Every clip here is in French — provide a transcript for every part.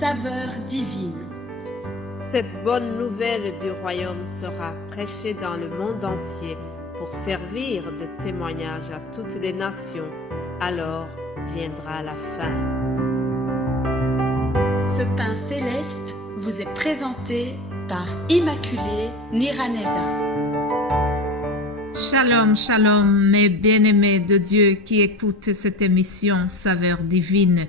saveur divine. Cette bonne nouvelle du royaume sera prêchée dans le monde entier pour servir de témoignage à toutes les nations. Alors viendra la fin. Ce pain céleste vous est présenté par Immaculée Niraneza. Shalom, shalom, mes bien-aimés de Dieu qui écoutent cette émission Saveur divine.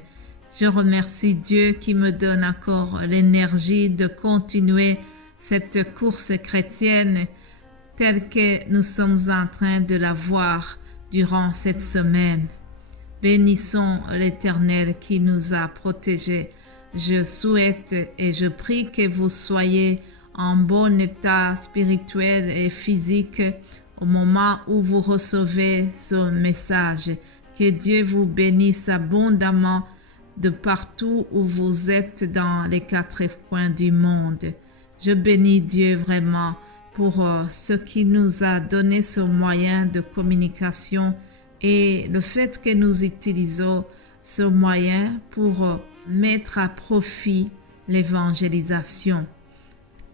Je remercie Dieu qui me donne encore l'énergie de continuer cette course chrétienne telle que nous sommes en train de la voir durant cette semaine. Bénissons l'Éternel qui nous a protégés. Je souhaite et je prie que vous soyez en bon état spirituel et physique au moment où vous recevez ce message. Que Dieu vous bénisse abondamment de partout où vous êtes dans les 4 coins du monde. Je bénis Dieu vraiment pour ce qui nous a donné ce moyen de communication et le fait que nous utilisons ce moyen pour mettre à profit l'évangélisation.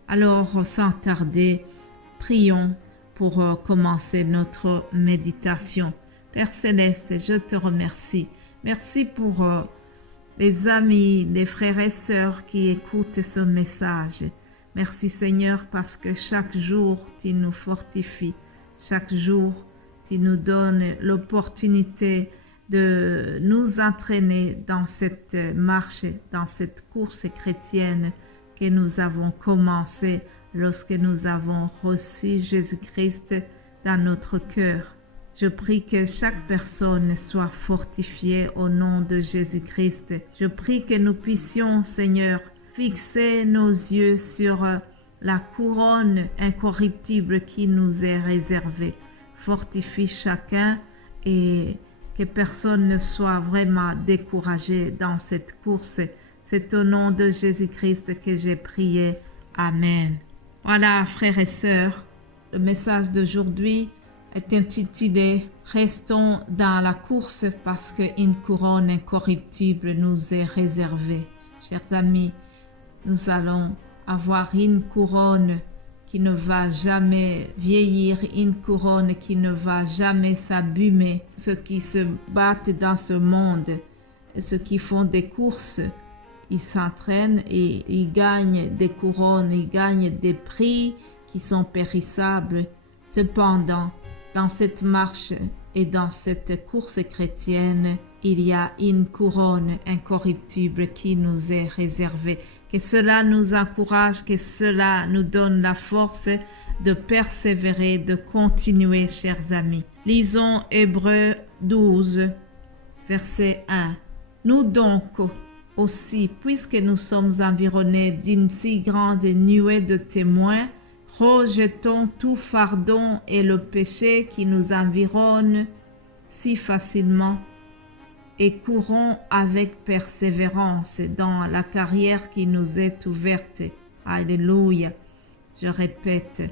Alors, sans tarder, prions pour commencer notre méditation. Père Céleste, je te remercie. Merci pour les amis, les frères et sœurs qui écoutent ce message. Merci Seigneur parce que chaque jour, tu nous fortifies. Chaque jour, tu nous donnes l'opportunité de nous entraîner dans cette marche, dans cette course chrétienne que nous avons commencée lorsque nous avons reçu Jésus-Christ dans notre cœur. Je prie que chaque personne soit fortifiée au nom de Jésus-Christ. Je prie que nous puissions, Seigneur, fixer nos yeux sur la couronne incorruptible qui nous est réservée. Fortifie chacun et que personne ne soit vraiment découragé dans cette course. C'est au nom de Jésus-Christ que j'ai prié. Amen. Voilà, frères et sœurs, le message d'aujourd'hui est intitulé « Restons dans la course parce qu'une couronne incorruptible nous est réservée ». Chers amis, nous allons avoir une couronne qui ne va jamais vieillir, une couronne qui ne va jamais s'abîmer. Ceux qui se battent dans ce monde, ceux qui font des courses, ils s'entraînent et ils gagnent des couronnes, ils gagnent des prix qui sont périssables. Cependant, dans cette marche et dans cette course chrétienne, il y a une couronne incorruptible qui nous est réservée. Que cela nous encourage, que cela nous donne la force de persévérer, de continuer, chers amis. Lisons Hébreux 12, verset 1. Nous donc aussi, puisque nous sommes environnés d'une si grande nuée de témoins, rejetons tout fardeau et le péché qui nous environne si facilement et courons avec persévérance dans la carrière qui nous est ouverte. Alléluia. Je répète,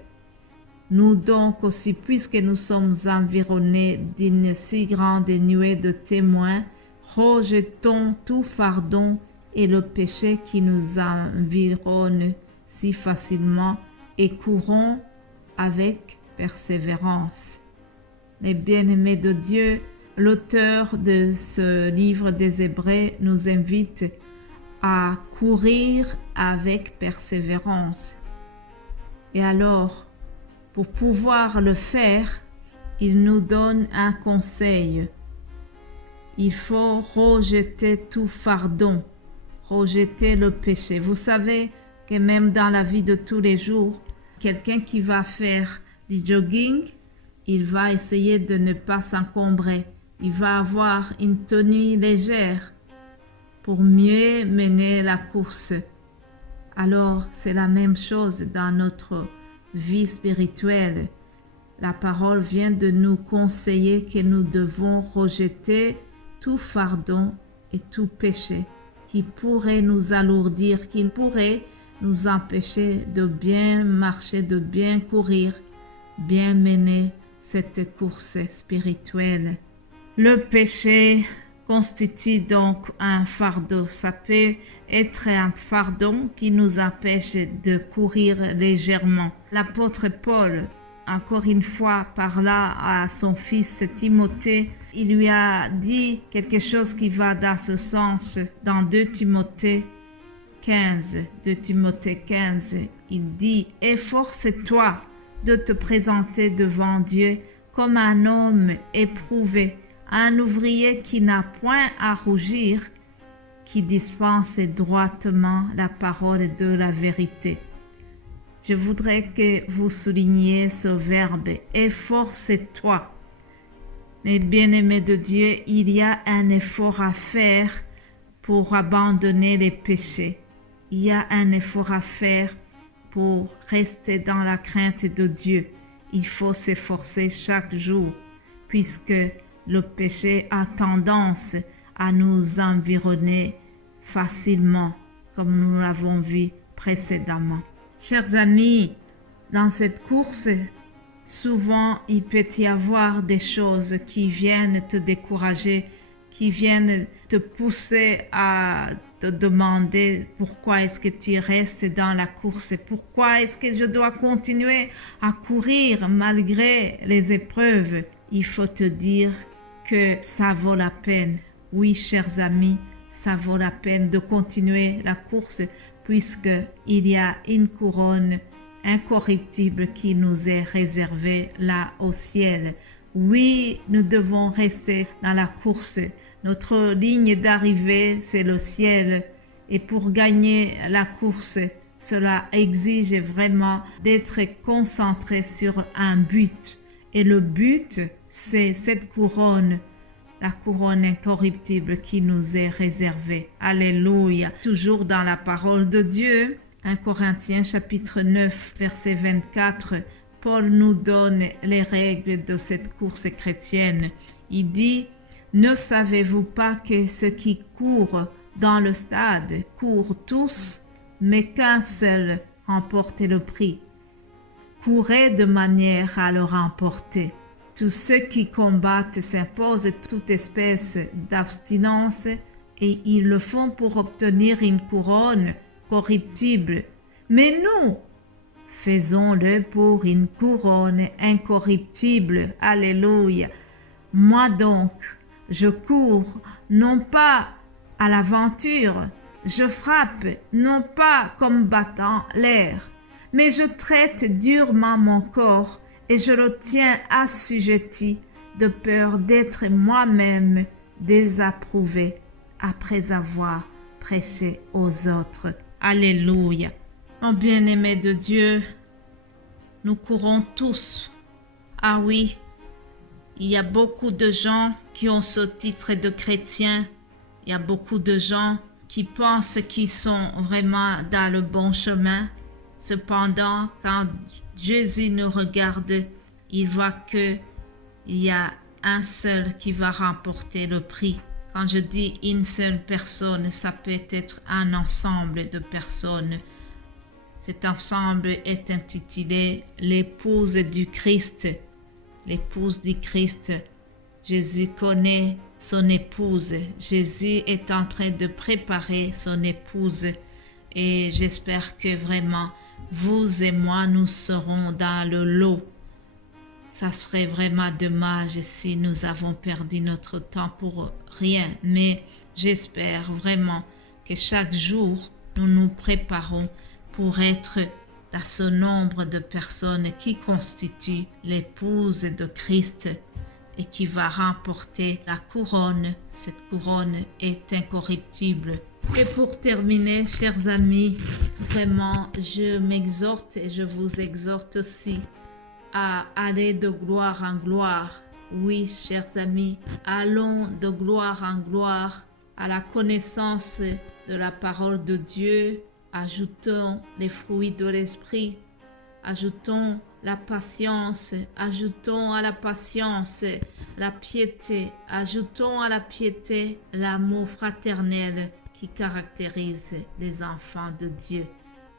nous donc aussi, puisque nous sommes environnés d'une si grande nuée de témoins, rejetons tout fardeau et le péché qui nous environne si facilement et courons avec persévérance. Les bien-aimés de Dieu, l'auteur de ce livre des Hébreux nous invite à courir avec persévérance. Et alors, pour pouvoir le faire, il nous donne un conseil. Il faut rejeter tout fardeau, rejeter le péché. Vous savez que même dans la vie de tous les jours, quelqu'un qui va faire du jogging, il va essayer de ne pas s'encombrer. Il va avoir une tenue légère pour mieux mener la course. Alors, c'est la même chose dans notre vie spirituelle. La parole vient de nous conseiller que nous devons rejeter tout fardeau et tout péché qui pourrait nous alourdir, qui pourrait nous empêcher de bien marcher, de bien courir, bien mener cette course spirituelle. Le péché constitue donc un fardeau. Ça peut être un fardeau qui nous empêche de courir légèrement. L'apôtre Paul, encore une fois, parla à son fils Timothée. Il lui a dit quelque chose qui va dans ce sens. Dans 2 Timothée 15, il dit « Efforce-toi de te présenter devant Dieu comme un homme éprouvé, un ouvrier qui n'a point à rougir, qui dispense droitement la parole de la vérité. » Je voudrais que vous souligniez ce verbe « efforce-toi ». Mais bien-aimés de Dieu, il y a un effort à faire pour abandonner les péchés. Il y a un effort à faire pour rester dans la crainte de Dieu. Il faut s'efforcer chaque jour, puisque le péché a tendance à nous environner facilement, comme nous l'avons vu précédemment. Chers amis, dans cette course, souvent il peut y avoir des choses qui viennent te décourager, qui viennent te pousser à te demander pourquoi est-ce que tu restes dans la course, pourquoi est-ce que je dois continuer à courir malgré les épreuves. Il faut te dire que ça vaut la peine. Oui, chers amis, ça vaut la peine de continuer la course puisque il y a une couronne incorruptible qui nous est réservée là au ciel. Oui, nous devons rester dans la course. Notre ligne d'arrivée, c'est le ciel. Et pour gagner la course, cela exige vraiment d'être concentré sur un but. Et le but, c'est cette couronne, la couronne incorruptible qui nous est réservée. Alléluia. Toujours dans la parole de Dieu, 1 Corinthiens chapitre 9, verset 24, Paul nous donne les règles de cette course chrétienne. Il dit « Ne savez-vous pas que ceux qui courent dans le stade courent tous, mais qu'un seul remporte le prix? Courez de manière à le remporter. Tous ceux qui combattent s'imposent toute espèce d'abstinence et ils le font pour obtenir une couronne corruptible. Mais nous, faisons-le pour une couronne incorruptible. » Alléluia. Moi donc, je cours non pas à l'aventure, je frappe non pas comme battant l'air, mais je traite durement mon corps et je le tiens assujetti de peur d'être moi-même désapprouvé après avoir prêché aux autres. Alléluia. Mon bien-aimé de Dieu, nous courons tous. Ah oui, il y a beaucoup de gens qui ont ce titre de chrétien. Il y a beaucoup de gens qui pensent qu'ils sont vraiment dans le bon chemin. Cependant, quand Jésus nous regarde, il voit qu'il y a un seul qui va remporter le prix. Quand je dis une seule personne, ça peut être un ensemble de personnes. Cet ensemble est intitulé l'épouse du Christ. L'épouse du Christ. Jésus connaît son épouse. Jésus est en train de préparer son épouse. Et j'espère que vraiment, vous et moi, nous serons dans le lot. Ça serait vraiment dommage si nous avons perdu notre temps pour rien. Mais j'espère vraiment que chaque jour, nous nous préparons pour être dans ce nombre de personnes qui constituent l'épouse de Christ et qui va remporter la couronne. Cette couronne est incorruptible. Et pour terminer, chers amis, vraiment, je m'exhorte et je vous exhorte aussi à aller de gloire en gloire. Oui, chers amis, allons de gloire en gloire à la connaissance de la parole de Dieu. Ajoutons les fruits de l'esprit. Ajoutons la patience. Ajoutons à la patience la piété. Ajoutons à la piété l'amour fraternel qui caractérise les enfants de Dieu.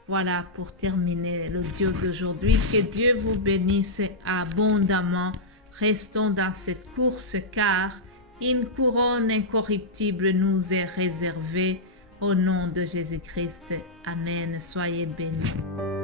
Voilà pour terminer l'audio d'aujourd'hui. Que Dieu vous bénisse abondamment. Restons dans cette course car Une couronne incorruptible nous est réservée au nom de Jésus-Christ. Amen. Soyez bénis.